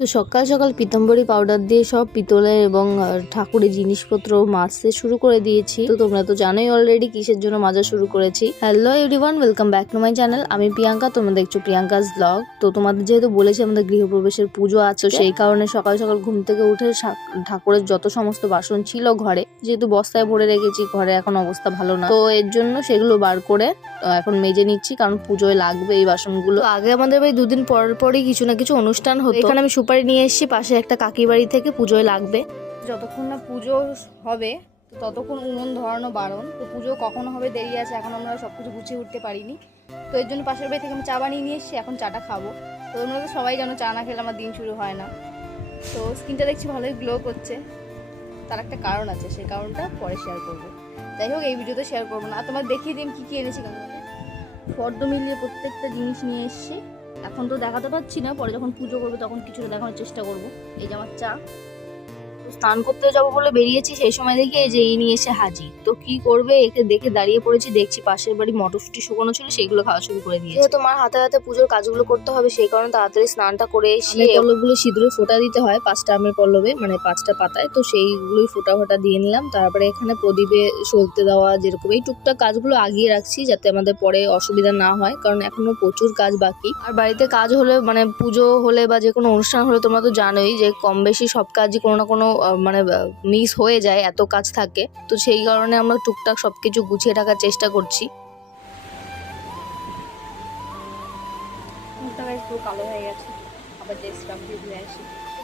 তো সকাল সকাল পিতাম্বরী পাউডার দিয়ে সব পিতলের এবং ঠাকুরের জিনিসপত্র মাজতে শুরু করে দিয়েছি। তো তোমরা তো জানোই অলরেডি কিসের জন্য মাজা শুরু করেছি। Hello everyone, welcome back to my channel. আমি প্রিয়াঙ্কা, তোমরা দেখছো প্রিয়াঙ্কাস ব্লগ। তো তোমাদের যেহেতু বলেছি আমাদের গৃহপ্রবেশের পুজো আছে, সেই কারণে সকাল সকাল ঘুম থেকে উঠে ঠাকুরের যত সমস্ত বাসন ছিল ঘরে, যেহেতু বস্তায় ভরে রেখেছি, ঘরে এখন অবস্থা ভালো না, তো এর জন্য সেগুলো বার করে এখন মেজে নিচ্ছি, কারণ পুজোয় লাগবে এই বাসনগুলো। আগে আমাদের ভাই দুদিন পর পরই কিছু না কিছু অনুষ্ঠান হতো। এখানে আমি সুপারি নিয়ে এসেছি পাশে একটা কাকি বাড়ি থেকে, পুজোয় লাগবে। যতক্ষণ না পুজো হবে ততক্ষণ উনুন ধরানো বারণ। তো পুজো কখন হবে দেরি আছে, এখন আমরা সবকিছু গুছিয়ে উঠতে পারিনি। তো এর জন্য পাশের বাড়ি থেকে আমি চা বানিয়ে নিয়ে এসেছি, এখন চাটা খাবো। তো তোমরা তো সবাই জানো চা না খেলে আমার দিন শুরু হয় না। তো স্কিনটা দেখছি ভালোই গ্লো করছে, তার একটা কারণ আছে, সেই কারণটা পরে শেয়ার করবো। যাই হোক, এই ভিডিওতে শেয়ার করবো না। আর তোমার দেখিয়ে দিন কি কি এনেছি। ফর্দ মিলিয়ে প্রত্যেকটা জিনিস নিয়ে এসেছি। এখন তো দেখাতে পাচ্ছি না, পরে যখন পুজো করবো তখন কিছুটা দেখানোর চেষ্টা করব। এই যে আমার চা। তো স্নান করতে যাবো বলে বেরিয়েছি, সেই সময় দেখি এই যে এই নিয়ে এসে হাজির। তো কি করবে, একে দেখে দাঁড়িয়ে পড়েছি। দেখছি পাশের বাড়ি মটরশুঁটি শুকনো ছিল, সেইগুলো খাওয়া শুরু করে দিয়েছে। যেহেতু মার হাতে হাতে পুজোর কাজগুলো করতে হবে, সেই কারণে তাড়াতাড়ি স্নানটা করে এসে পল্লবগুলো সিঁদুরে ফোঁটা দিতে হয় 5টা আমের পল্লবে, মানে 5টা পাতায়। তো সেইগুলোই ফোঁটা ফোঁটা দিয়ে নিলাম। তারপরে এখানে প্রদীপে সলতে দেওয়া, যেরকম এই টুকটাক কাজগুলো আগিয়ে রাখছি, যাতে আমাদের পরে অসুবিধা না হয়, কারণ এখনো প্রচুর কাজ বাকি। আর বাড়িতে কাজ হলে, মানে পুজো হলে বা যে কোনো অনুষ্ঠান হলে, তোমরা তো জানোই যে কম বেশি সব কাজই কোনো না কোনো মানে মিস হয়ে যায়, এত কাজ থাকে। তো সেই কারণে আমরা টুকটাক সবকিছু গুছিয়ে রাখার চেষ্টা করছি। কালো হয়ে গেছে, আবার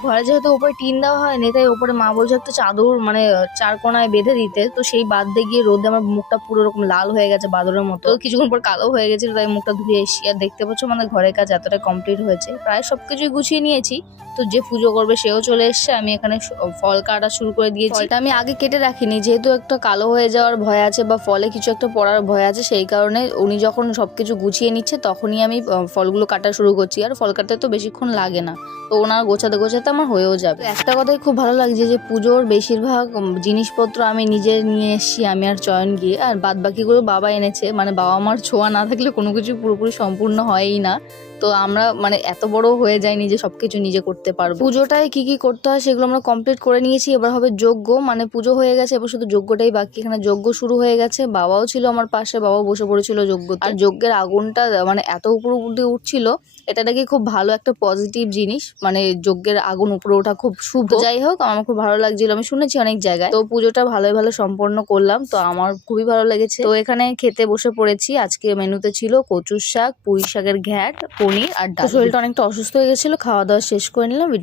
ঘরে যেহেতু উপরে টিন দেওয়া হয়নি, তাই উপরে মা বলছে একটা চাদর মানে 4 কোণায় বেঁধে দিতে। তো সেই বাঁধতে গিয়ে রোদে আমার মুখটা পুরো রকম লাল হয়ে গেছে বাদরের মতো। কিছুক্ষণ পর কালো হয়ে গেছিল, তাই মুখটা ধুয়ে এসেছি। আর দেখতে পাচ্ছ আমাদের ঘরের কাজ এতটা কমপ্লিট হয়েছে, প্রায় সবকিছুই গুছিয়ে নিয়েছি। তো যে পুজো করবে সেও চলে এসছে। আমি এখানে ফল কাটা শুরু করে দিয়েছি। ফলটা আমি আগে কেটে রাখিনি, যেহেতু একটা কালো হয়ে যাওয়ার ভয় আছে বা ফলে কিছু একটা পড়ার ভয় আছে, সেই কারণে উনি যখন সবকিছু গুছিয়ে নিচ্ছে তখনই আমি ফলগুলো কাটা শুরু করছি। আর ফল কাটতে তো বেশিক্ষণ লাগে না, তো ওনার গোছাতে গোছাতে আমার হয়েও যাবে। একটা কথাই খুব ভালো লাগছে যে পুজোর বেশিরভাগ জিনিসপত্র আমি নিজে নিয়ে এসেছি, আমি আর চয়ন গিয়ে। আর বাদ বাকিগুলো বাবা এনেছে, মানে বাবা মার ছোঁয়া না থাকলে কোনো কিছু পুরোপুরি সম্পূর্ণ হয়ই না। তো আমরা মানে এত বড় হয়ে যায়নি যে সবকিছু নিজে করতে পারবো। পুজোটায় কি কি করতে হয় সেগুলো আমরা কমপ্লিট করে নিয়েছি। এবার হবে যজ্ঞ, মানে পুজো হয়ে গেছে, এবার শুধু যজ্ঞটাই বাকি। এখানে যজ্ঞ শুরু হয়ে গেছে, বাবাও ছিল আমার পাশে, বাবাও বসে পড়েছিল যজ্ঞ। আর যজ্ঞের আগুনটা মানে এত উপরে উপরে উঠছিল, এটা নাকি খুব ভালো একটা পজিটিভ জিনিস, মানে যজ্ঞের আগুন উপরে ওঠা খুব শুভ। যাই হোক, আমার খুব ভালো লাগছিল, আমি শুনেছি অনেক জায়গায়। তো পুজোটা ভালোই ভালো সম্পন্ন করলাম, তো আমার খুবই ভালো লেগেছে। তো এখানে খেতে বসে পড়েছি। আজকে মেনুতে ছিল কচুর শাক, পুঁই শাকের ঘ্যাট, পনির আর ডাল। শরীরটা অনেকটা অসুস্থ হয়ে গেছিল, খাওয়া দাওয়া শেষ করে নিলাম।